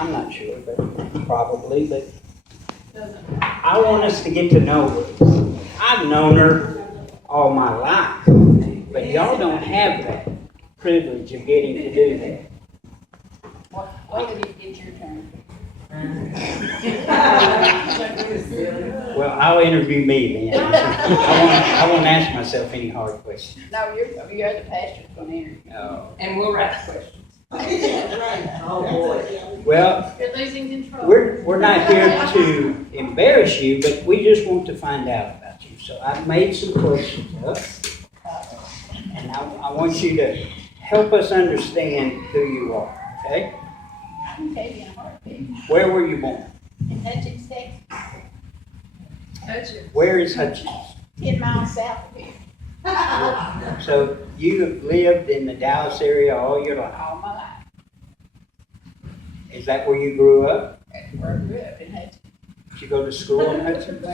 I'm not sure, but probably, but I want us to get to know Ruth. I've known her all my life, but y'all don't have that privilege of getting to do that. Wait till you get your turn. Well, I'll interview me then. I won't ask myself any hard questions. No, you're the pastor's going to interview. Oh. And we'll write the questions. Oh boy. Well, You're losing control. we're not here to embarrass you, but we just want to find out about you. So I've made some questions up, and I want you to help us understand who you are. Okay? I can tell you in a heartbeat. Where were you born? In Thnx, Texas. Where is Hutchins? 10 miles south of here. So you have lived in the Dallas area all your life. All my life. Is that where you grew up? That's where I grew up in Hutchins. Did you go to school in Hutchins?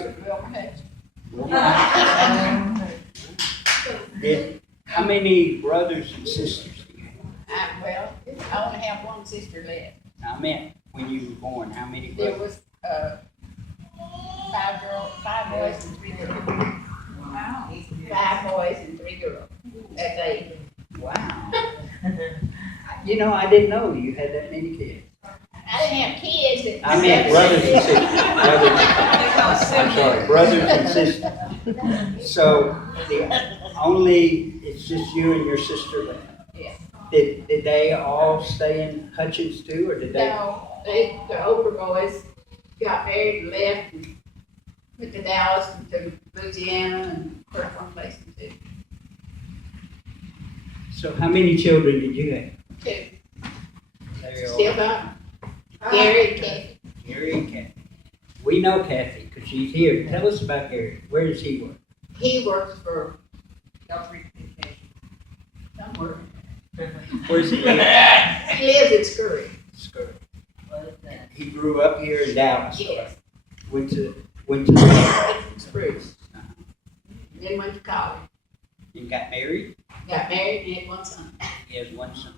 How many brothers and sisters do you have? Well, I only have one sister left. I meant when you were born, how many There brothers? was 5 boys and 3 girls. Wow. 5 boys and 3 girls. That's 8. Wow. You know, I didn't know you had that many kids. I didn't have kids. I meant brothers and sisters. I'm sorry, brothers and sisters. So it's just you and your sister left. Yeah. Did they all stay in Hutchins too, or did they? No, the older boys got married and left and went to Dallas and to Louisiana and worked one place and 2. So how many children did you have? 2. They all- Still got Gary and Kathy. Gary and Kathy. We know Kathy because she's here. Tell us about Gary. Where does he work? He works for somewhere. Where's he live? He lives in Scurry. Scurry. He grew up here in Dallas. Yes. Went to Spruce. Then went to college. and got married. Got married and had 1 son. He has 1 son.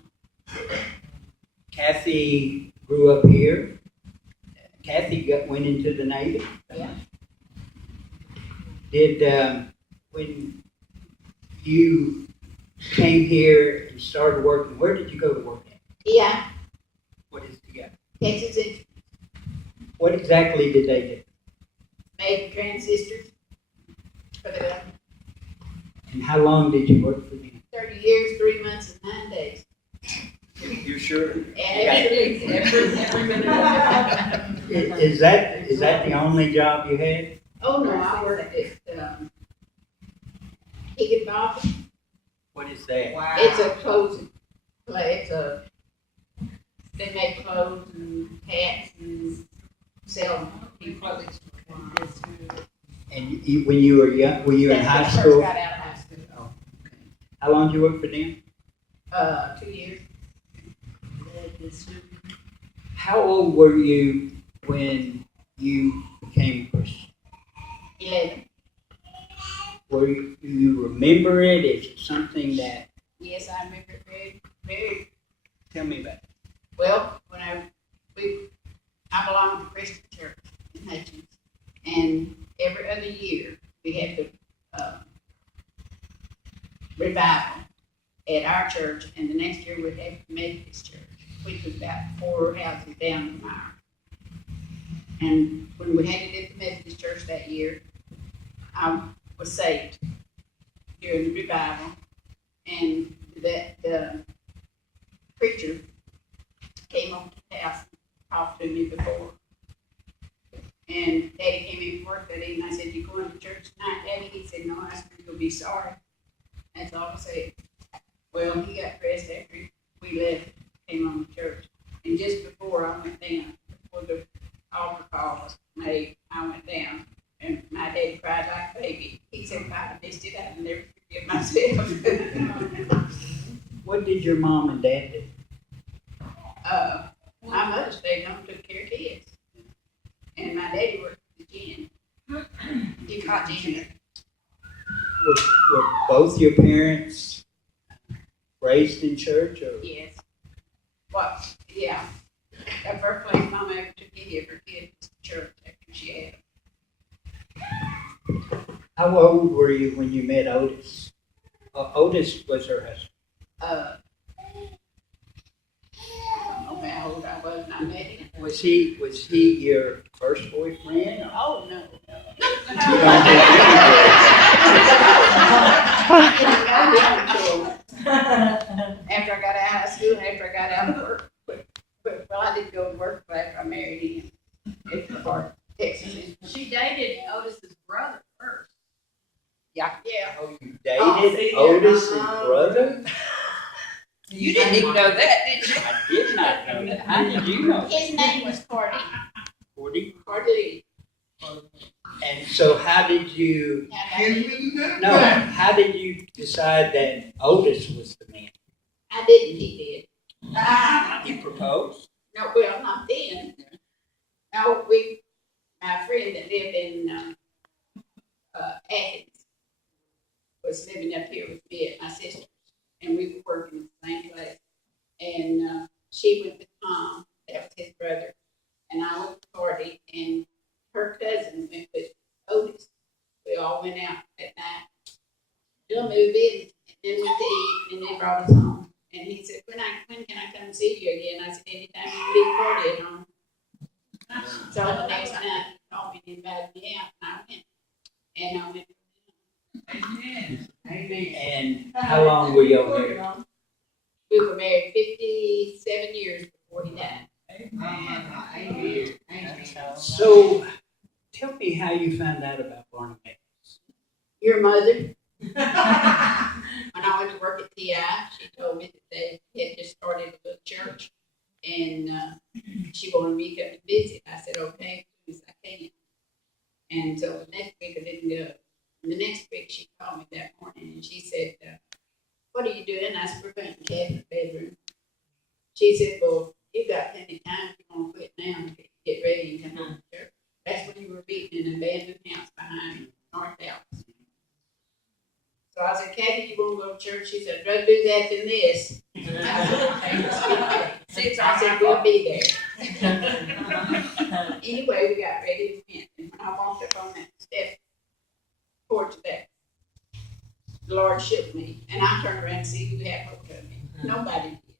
Kathy grew up here. Kathy went into the Navy. Yeah. Did when you came here and started working, where did you go to work at? Yeah. What is together? Texas Instruments. What exactly did they do? Made transistors for the government. And how long did you work for them? 30 years, 3 months, and 9 days. You're sure? And every minute. Is that the only job you had? Oh, no, I worked at Higginbotham. What is that? Wow. It's a clothing place. They make clothes and hats and sell them. And when you were young, were you in high That's when I school? first got out of high school. Oh, okay. How long did you work for them? 2 years. How old were you when you became a Christian? 11. Do you remember it? Is it something that? Yes, I remember it very, very. Tell me about it. Well, when I belong to a Christian church in Hutchins, and every other year we had the revival at our church, and the next year we'd have the Methodist church, which was about 4 houses down from ours. And when we had it at the Methodist church that year, I was saved during the revival, and the preacher came over to the house and talked to me before. And Daddy came in from work that evening. I said, "You going to church tonight, Daddy?" He said, "No." I said, "You'll be sorry." That's all I said. Well, he got dressed after we left, came on to church. And just before I went down, before the altar call was made, I went down. And my daddy cried like a baby. He said, "If I missed it, I'd never forgive myself." What did your mom and dad do? My mother stayed home, took care of kids. And my daddy worked at the gym. He was a gym. Were both your parents raised in church? Or? Yes. Well, yeah. The first place Mama ever took any of her kids was to church after she had them. How old were you when you met Otis? Otis was her husband. I don't know how old I was when I met him. Was he your first boyfriend? Or? Oh, no. After I got out of school, after I got out of work. But I didn't go to work after I married him. It's the part of Texas. She dated Otis's brother first. Yeah. Oh, you dated Otis's brother? You didn't even know that, did you? I did not know that. How did you know? His name was Cardi. Cardi? And so how did you how did you decide that Otis was the man? I didn't, he did. He proposed? No, well, not then. No, my friend that lived in Athens was living up here with me and my sister, and we were working in the same place. And she went with Tom, that was his brother, and I went with Cardi, and her cousin went with Otis. We all went out at night, did a movie, and then went to eat, and they brought us home. And he said, when can I come see you again? I said, anytime you leave Cardi at home. So the next night, he called me and invited me out, and I went. Amen. And how long were you married? We were married 57 years before he died. Amen. So tell me how you found out about Barnabas. Your mother, when I went to work at TI, she told me that they had just started a little church, and she wanted me to come and visit. I said, okay, as soon as I can. And so the next week I didn't go. And the next week she called me that morning, and she said, what are you doing? I said, we're going to Kathy's bedroom. She said, well, you've got plenty of time if you want to quit now and get ready and come home to church. That's when you were meeting in an abandoned house behind North Dallas. So I said, Kathy, you want to go to church? She said, I'd rather do that than this. I said, we'll be there. Anyway, we got ready to went. And when I walked up on that step towards that, the Lord shook me. And I turned around to see who had hold of me. Nobody did.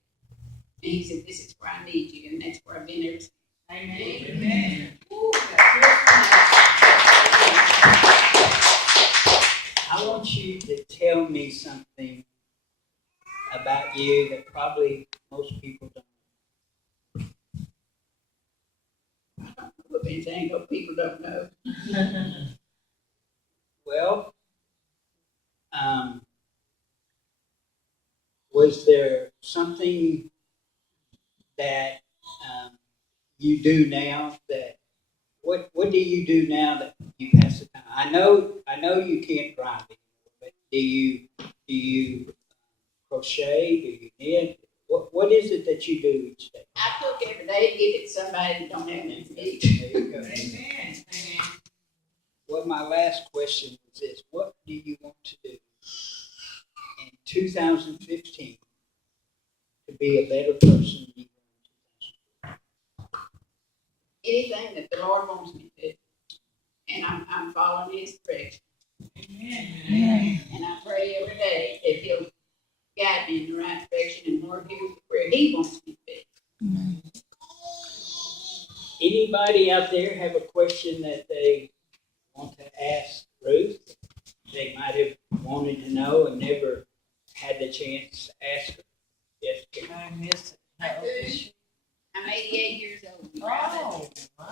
And he said, this is where I need you. And that's where I've been ever since. Amen. Amen. I want you to tell me something about you that probably most people don't. I don't know anything what people don't know. Well, was there something that you do now that what do you do now that you pass the time? I know you can't drive anymore, but do you crochet? Do you knit? What is it that you do each day? I cook every day to give it to somebody that don't have anything to eat. There you go. Amen. Amen. Well, my last question was this: what do you want to do in 2015 to be a better person than you were in 2014? Anything that the Lord wants me to do, and I'm following His direction. Amen. And I pray every day that He'll guide me in the right direction and Lord, here's where He wants me to be. Anybody out there have a question that they want to ask Ruth? They might have wanted to know and never had the chance to ask her. Yes, Karen? I missed it. I do. I'm 88 years old. Oh, my.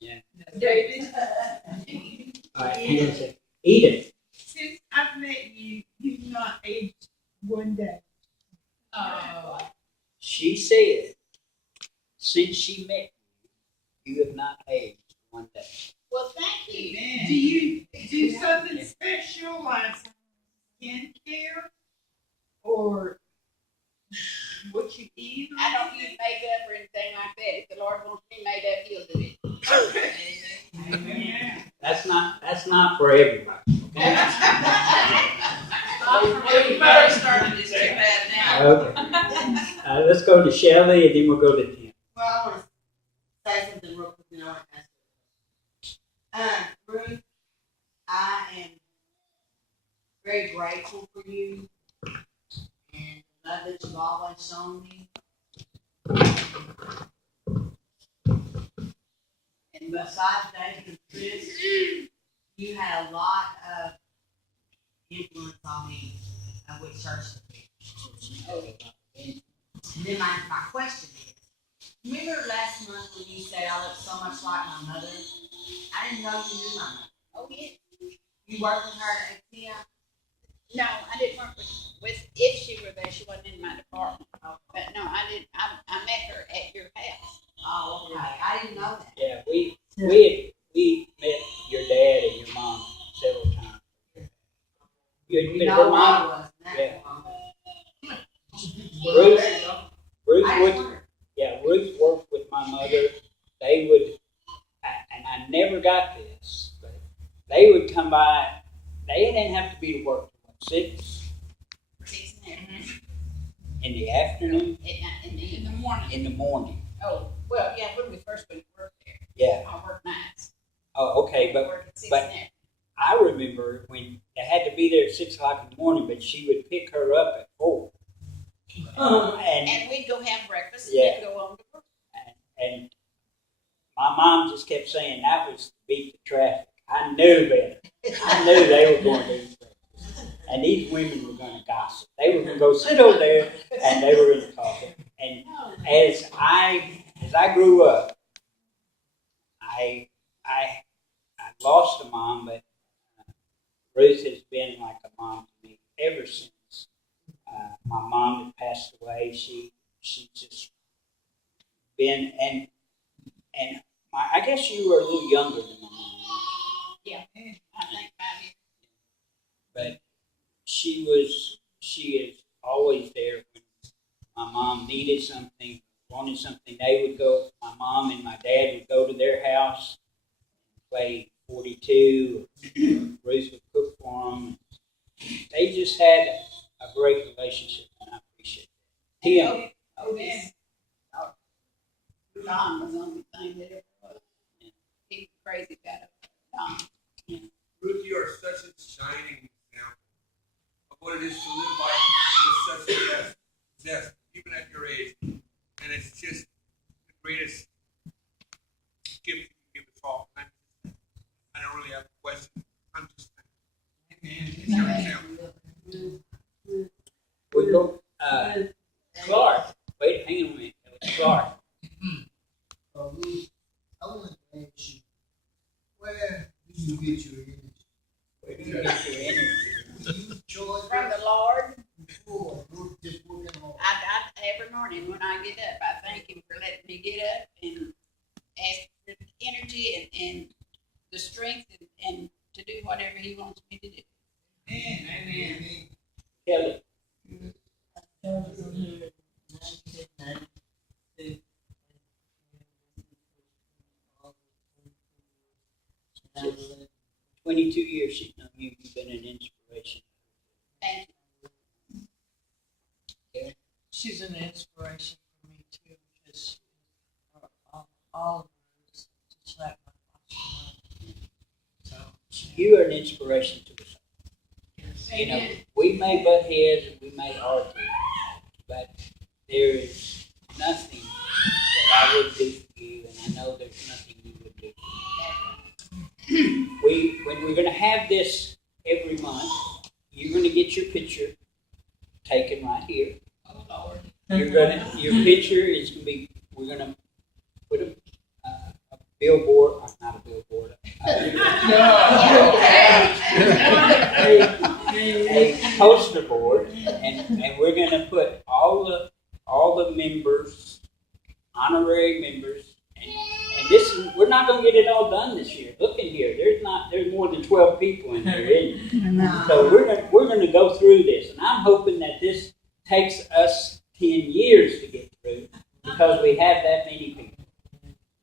Yeah. David, All right, hang on a second. Edith, since I've met you, you've not aged one day. Oh, she said, since she met you, you have not aged one day. well, thank you. Do you do something special like skin care or what you eat? I don't use makeup or anything like that. If the Lord wants me made up, He'll do it. Amen. That's not for everybody. Okay? When you first started, it's too bad now. Okay. Let's go to Shelley and then we'll go to Tim. Well, I want to say something real quick, and I want to ask you. Ruth, I am very grateful for you and the love that you've always shown me. And besides David and Chris, you had a lot of influence on me of which church to be. And then my question is, remember last month when you said I look so much like my mother? I didn't know you knew my mother. Oh, yeah. You worked with her at ATI? No, I didn't work with, if she were there, she wasn't in my department. But no, I didn't, I met her at your house. Oh, okay. I didn't know that. Yeah, we met your dad and your mom several times. You You met know her who I mom? was. and Yeah. that's wrong. Ruth, Ruth I just would, wondered. yeah, Ruth worked with my mother. They would, and I never got this, but they would come by. They didn't have to be to work till 6 6 in there. in the afternoon, In the morning. in the morning. Oh, well, yeah, when we first went to work there, Yeah. I worked nights. Oh, okay, but Work at 6 but- in there. I remember when they had to be there at 6 o'clock in the morning, but she would pick her up at 4. And And we'd go have breakfast and Yeah. then go on to work. and my mom just kept saying that was to beat the traffic. I knew better. I knew they were going to eat breakfast. And these women were going to gossip. They were going to go sit over there and they were going to talk. And as I grew up, I lost a mom, but Ruth has been like a mom to me ever since. My mom had passed away. She just been and I guess you were a little younger than my mom, Yeah, I think 5 years. but she is always there when my mom needed something, wanted something. They would go. My mom and my dad would go to their house, play 42. Ruth would cook for them. They just had a great relationship, and I appreciate it. Tim, Otis, Don was the only thing that ever was. He was crazy about it. Don. Ruth, you are such a shining example of what it is to live life with such a zest, even at your age. And it's just the greatest gift you can give us all. I don't really have a question. I'm just thankful. It's your example. we go. Clark, wait, hang on a minute. Clark, Ruth, I want to ask you, where do you get your energy? where do you get your energy? Do you charge From the Lord, before just working hard? I every morning when I get up, I thank Him for letting me get up and ask for the energy and the strength and to do whatever He wants me to do. Amen. Kelly, Thank 22 years she's known you. You've been an inspiration. Thank you. She's an inspiration for me too, because all of us, just like my foster mom. So, You are an inspiration to us. yes. You know, we may butt heads and we may argue, but there is nothing that I would do for you, and I know there's nothing you would do for me. When we're going to have this every month, you're going to get your picture taken right here. Oh Lord. Your picture is going to be. We're going to put a billboard, not a billboard. A poster board, and we're going to put all the members, honorary members, and this is, we're not going to get it all done this year. Look in here, there's more than 12 people in here, isn't there? So we're going to go through this, and I'm hoping that this takes us 10 years to get through because we have that many people.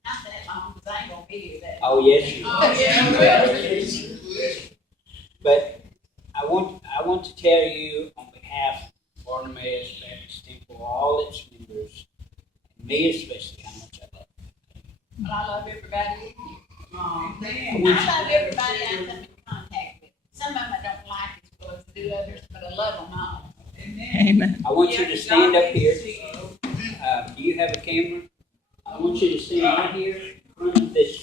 Not that long, because I ain't gonna be here that. Oh yes, you. Oh, yeah. But I want to tell you on behalf of Barnabas Baptist Temple, all its members, me especially, how much I love you. But I love everybody in here. Amen. I love everybody I come in contact with. Some of them I don't like as well as do others, but I love them all. Amen. I want you to stand up here. Do you have a camera? I want you to stand right here in front of this